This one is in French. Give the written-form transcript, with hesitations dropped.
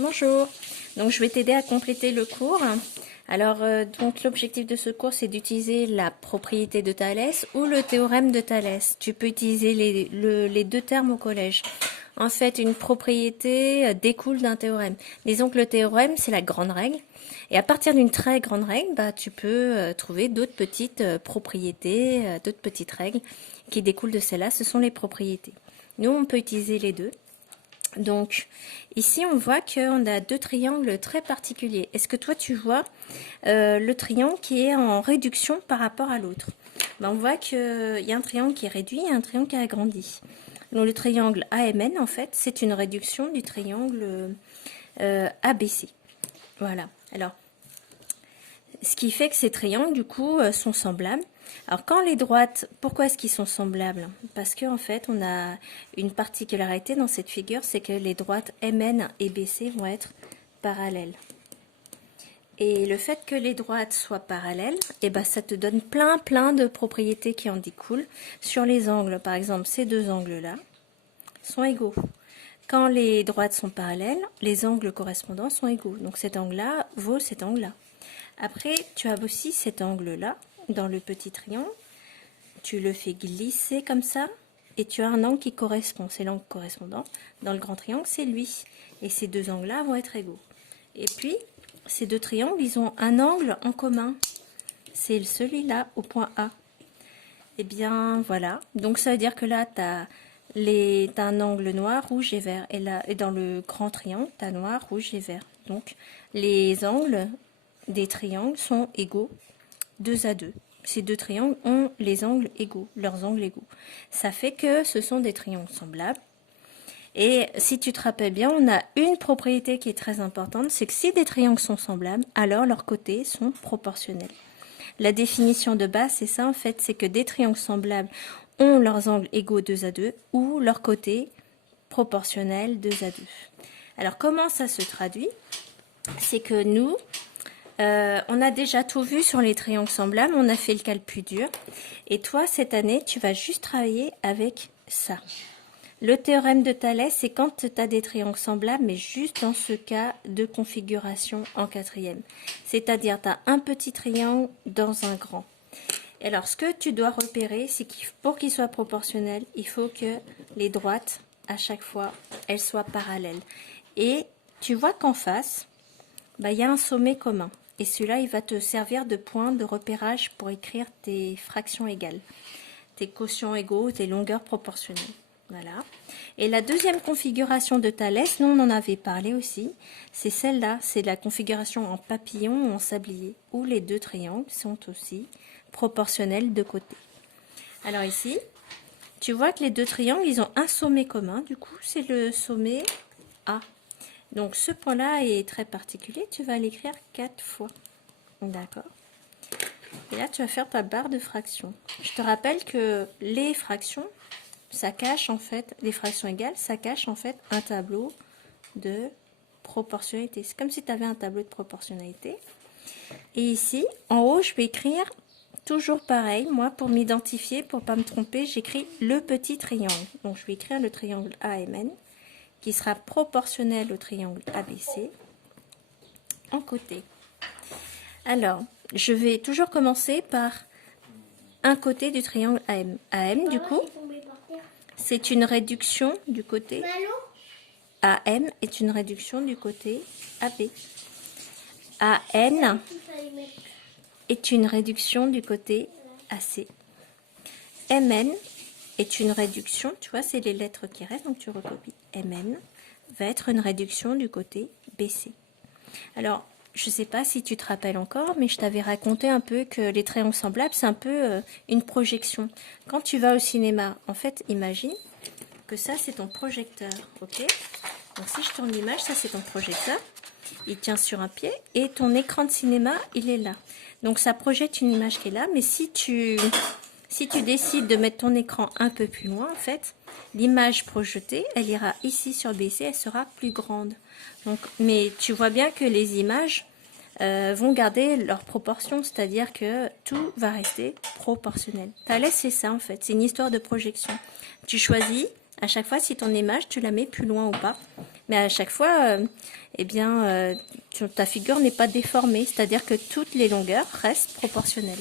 Bonjour, donc je vais t'aider à compléter le cours. Alors, donc l'objectif de ce cours, c'est d'utiliser la propriété de Thalès ou le théorème de Thalès. Tu peux utiliser les deux termes au collège. En fait, une propriété découle d'un théorème. Disons que le théorème, c'est la grande règle. Et à partir d'une très grande règle, tu peux trouver d'autres petites propriétés, d'autres petites règles qui découlent de celle-là. Ce sont les propriétés. Nous, on peut utiliser les deux. Donc, ici, on voit qu'on a deux triangles très particuliers. Est-ce que toi, tu vois le triangle qui est en réduction par rapport à l'autre? On voit qu'il y a un triangle qui est réduit et un triangle qui est agrandi. Donc, le triangle AMN, en fait, c'est une réduction du triangle ABC. Voilà. Alors, ce qui fait que ces triangles, du coup, sont semblables. Alors, quand les droites, pourquoi est-ce qu'ils sont semblables? Parce qu'en fait, on a une particularité dans cette figure, c'est que les droites MN et BC vont être parallèles. Et le fait que les droites soient parallèles, ça te donne plein de propriétés qui en découlent. Sur les angles, par exemple, ces deux angles-là sont égaux. Quand les droites sont parallèles, les angles correspondants sont égaux. Donc cet angle-là vaut cet angle-là. Après, tu as aussi cet angle-là, dans le petit triangle. Tu le fais glisser comme ça, et tu as un angle qui correspond. C'est l'angle correspondant. Dans le grand triangle, c'est lui. Et ces deux angles-là vont être égaux. Et puis, ces deux triangles, ils ont un angle en commun. C'est celui-là, au point A. Eh bien, voilà. Donc, ça veut dire que là, tu as un angle noir, rouge et vert. Et dans le grand triangle, tu as noir, rouge et vert. Donc, les angles des triangles sont égaux 2 à 2. Ces deux triangles ont les angles égaux, leurs angles égaux. Ça fait que ce sont des triangles semblables. Et si tu te rappelles bien, on a une propriété qui est très importante, c'est que si des triangles sont semblables, alors leurs côtés sont proportionnels. La définition de base, c'est ça en fait, c'est que des triangles semblables ont leurs angles égaux 2 à 2 ou leurs côtés proportionnels 2 à 2. Alors comment ça se traduit? C'est que nous, on a déjà tout vu sur les triangles semblables, on a fait le cas le plus dur. Et toi, cette année, tu vas juste travailler avec ça. Le théorème de Thalès, c'est quand tu as des triangles semblables, mais juste dans ce cas de configuration en quatrième. C'est-à-dire, tu as un petit triangle dans un grand. Et alors, ce que tu dois repérer, c'est que pour qu'il soit proportionnel, il faut que les droites, à chaque fois, elles soient parallèles. Et tu vois qu'en face, il y a un sommet commun. Et celui-là, il va te servir de point de repérage pour écrire tes fractions égales, tes quotients égaux, tes longueurs proportionnelles. Voilà. Et la deuxième configuration de Thalès, nous on en avait parlé aussi, c'est celle-là, c'est la configuration en papillon ou en sablier, où les deux triangles sont aussi proportionnels de côté. Alors ici, tu vois que les deux triangles, ils ont un sommet commun, du coup c'est le sommet A. Donc ce point-là est très particulier, tu vas l'écrire 4 fois. D'accord. Et là, tu vas faire ta barre de fractions. Je te rappelle que les fractions, ça cache en fait, les fractions égales, ça cache en fait un tableau de proportionnalité. C'est comme si tu avais un tableau de proportionnalité. Et ici, en haut, je vais écrire toujours pareil. Moi, pour m'identifier, pour ne pas me tromper, j'écris le petit triangle. Donc, je vais écrire le triangle AMN, qui sera proportionnel au triangle ABC en côté. Alors, je vais toujours commencer par un côté du triangle AM. AM, du coup, c'est une réduction du côté AM est une réduction du côté AB. AN est une réduction du côté AC. MN est une réduction, tu vois, c'est les lettres qui restent, donc tu recopies. MN va être une réduction du côté BC. Alors, je ne sais pas si tu te rappelles encore, mais je t'avais raconté un peu que les triangles semblables, c'est un peu une projection. Quand tu vas au cinéma, en fait, imagine que ça, c'est ton projecteur, ok? Donc, si je tourne l'image, ça, c'est ton projecteur. Il tient sur un pied et ton écran de cinéma, il est là. Donc, ça projette une image qui est là, mais si tu décides de mettre ton écran un peu plus loin, en fait, l'image projetée, elle ira ici sur BC, elle sera plus grande. Donc, mais tu vois bien que les images vont garder leur proportion, c'est-à-dire que tout va rester proportionnel. Thalès, c'est ça en fait, c'est une histoire de projection. Tu choisis À chaque fois, si ton image, tu la mets plus loin ou pas. Mais à chaque fois, eh bien, ta figure n'est pas déformée, c'est-à-dire que toutes les longueurs restent proportionnelles.